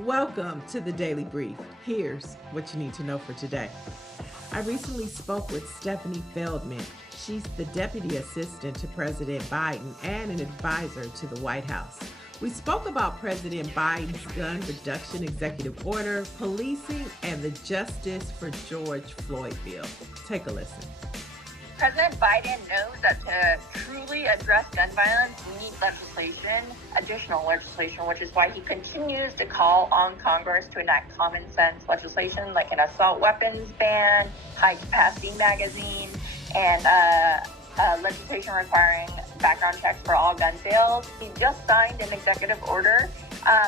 Welcome to the Daily Brief. Here's what you need to know for today. I recently spoke with Stefanie Feldman. She's the Deputy Assistant to President Biden and an advisor to the White House. We spoke about President Biden's gun reduction executive order, policing, and the Justice for George Floyd bill. Take a listen. President Biden knows that to truly address gun violence, we need legislation, additional legislation, which is why he continues to call on Congress to enact common sense legislation like an assault weapons ban, high-capacity magazine, and legislation requiring background checks for all gun sales. He just signed an executive order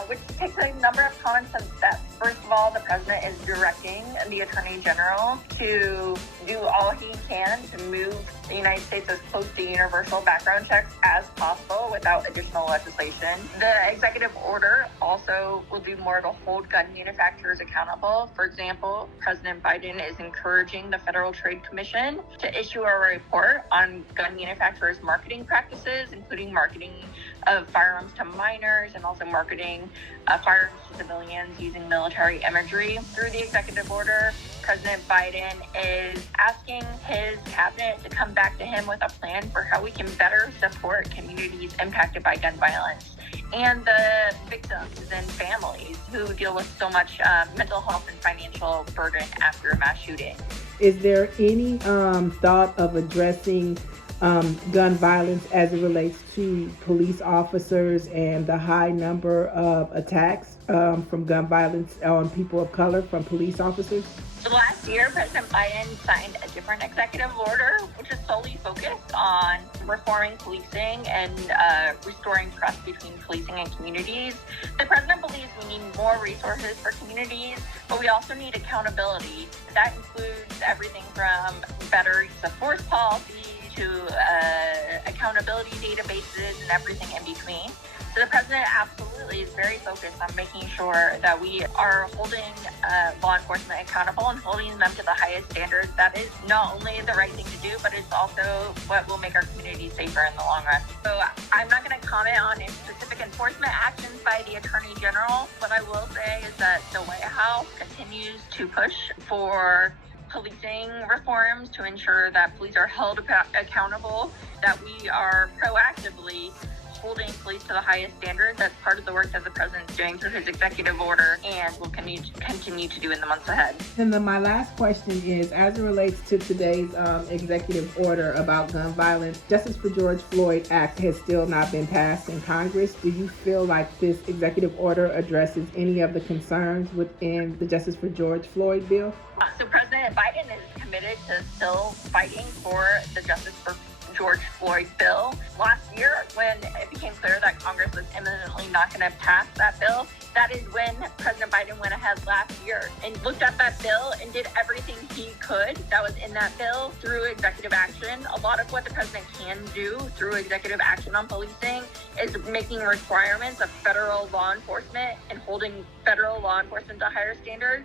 which takes a number of common sense steps. First of all, the president is directing the attorney general to do all he can to move the United States as close to universal background checks as possible without additional legislation. The executive order also will do more to hold gun manufacturers accountable. For example, President Biden is encouraging the Federal Trade Commission to issue a report on gun manufacturers' marketing practices, including marketing of firearms to minors and also marketing firearms to civilians using military imagery. Through the executive order, President Biden is asking his cabinet to come back to him with a plan for how we can better support communities impacted by gun violence and the victims and families who deal with so much mental health and financial burden after a mass shooting. Is there any thought of addressing gun violence as it relates to police officers and the high number of attacks from gun violence on people of color from police officers? So last year, President Biden signed a different executive order, which is solely focused on reforming policing and restoring trust between policing and communities. The president believes we need more resources for communities, but we also need accountability. That includes everything from better use of force policies to accountability databases and everything in between. So the president absolutely is very focused on making sure that we are holding law enforcement accountable and holding them to the highest standards. That is not only the right thing to do, but it's also what will make our communities safer in the long run. So I'm not going to comment on any specific enforcement actions by the Attorney General. What I will say is that the White House continues to push for policing reforms to ensure that police are held accountable, that we are proactively holding police to the highest standards. That's part of the work that the president's doing through his executive order and will continue to do in the months ahead. And then my last question is, as it relates to today's executive order about gun violence, Justice for George Floyd Act has still not been passed in Congress. Do you feel like this executive order addresses any of the concerns within the Justice for George Floyd bill? So President Biden is committed to still fighting for the Justice for George Floyd bill. Last year, when it became clear that Congress was imminently not going to pass that bill, that is when President Biden went ahead last year and looked at that bill and did everything he could that was in that bill through executive action. A lot of what the president can do through executive action on policing is making requirements of federal law enforcement and holding federal law enforcement to higher standards.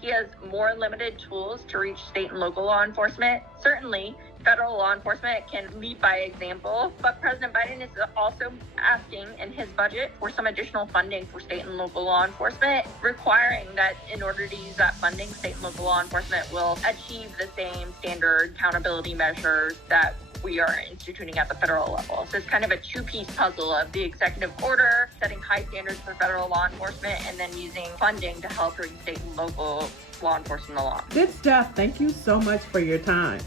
He has more limited tools to reach state and local law enforcement. Certainly, federal law enforcement can lead by example, but President Biden is also asking in his budget for some additional funding for state and local law enforcement, requiring that in order to use that funding, state and local law enforcement will achieve the same standard accountability measures that we are instituting at the federal level. So it's kind of a two-piece puzzle of the executive order, setting high standards for federal law enforcement, and then using funding to help bring state and local law enforcement along. Good stuff. Thank you so much for your time.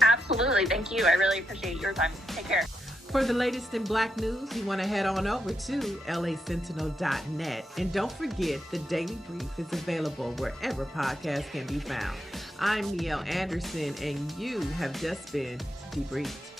Absolutely. Thank you. I really appreciate your time. Take care. For the latest in Black news, you want to head on over to lasentinel.net. And don't forget, the Daily Brief is available wherever podcasts can be found. I'm Niele Anderson, and you have just been debriefed.